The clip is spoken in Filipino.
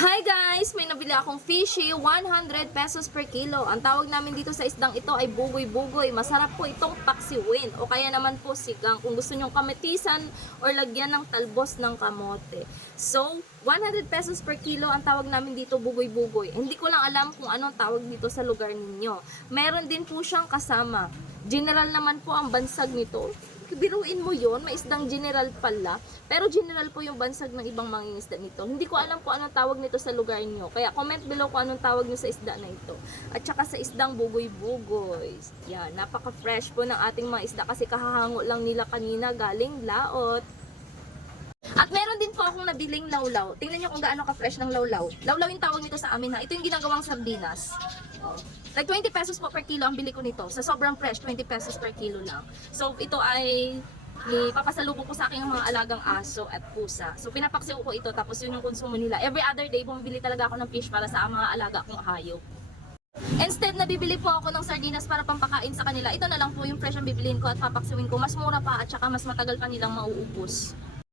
Hi guys! May nabili akong fishy, 100 pesos per kilo. Ang tawag namin dito sa isdang ito ay bugoy-bugoy. Masarap po itong paksiwin o kaya naman po sigang kung gusto nyong kametisan or lagyan ng talbos ng kamote. So, 100 pesos per kilo ang tawag namin dito bugoy-bugoy. Hindi ko lang alam kung anong tawag dito sa lugar ninyo. Meron din po siyang kasama. General naman po ang bansag nito. Biruin mo yon, may isdang general pala. Pero general po yung bansag ng ibang mangingisda nito. Hindi ko alam kung anong tawag nito sa lugar nyo. Kaya comment below kung anong tawag nyo sa isda na ito. At saka sa isdang bugoy-bugoy. Yan, napaka-fresh po ng ating mga isda kasi kahahango lang nila kanina galing laot. At meron din po akong nabiling lawlaw. Tingnan nyo kung gaano ka-fresh ng lawlaw. Lawlaw yung tawag nito sa amin ha. Ito yung ginagawang sardinas. Oh. Like 20 pesos po per kilo ang bili ko nito. Sa sobrang fresh, 20 pesos per kilo lang. So ito ay ipapasalubong ko sa aking mga alagang aso at pusa. So pinapaksiw ko ito tapos yun yung konsumo nila. Every other day bumibili talaga ako ng fish para sa mga alaga kong hayop. Instead na bibili po ako ng sardinas para pampakain sa kanila, ito na lang po yung fresh ang bibilin ko at papaksiwin ko. Mas mura pa at saka mas matagal pa nilang mauubos.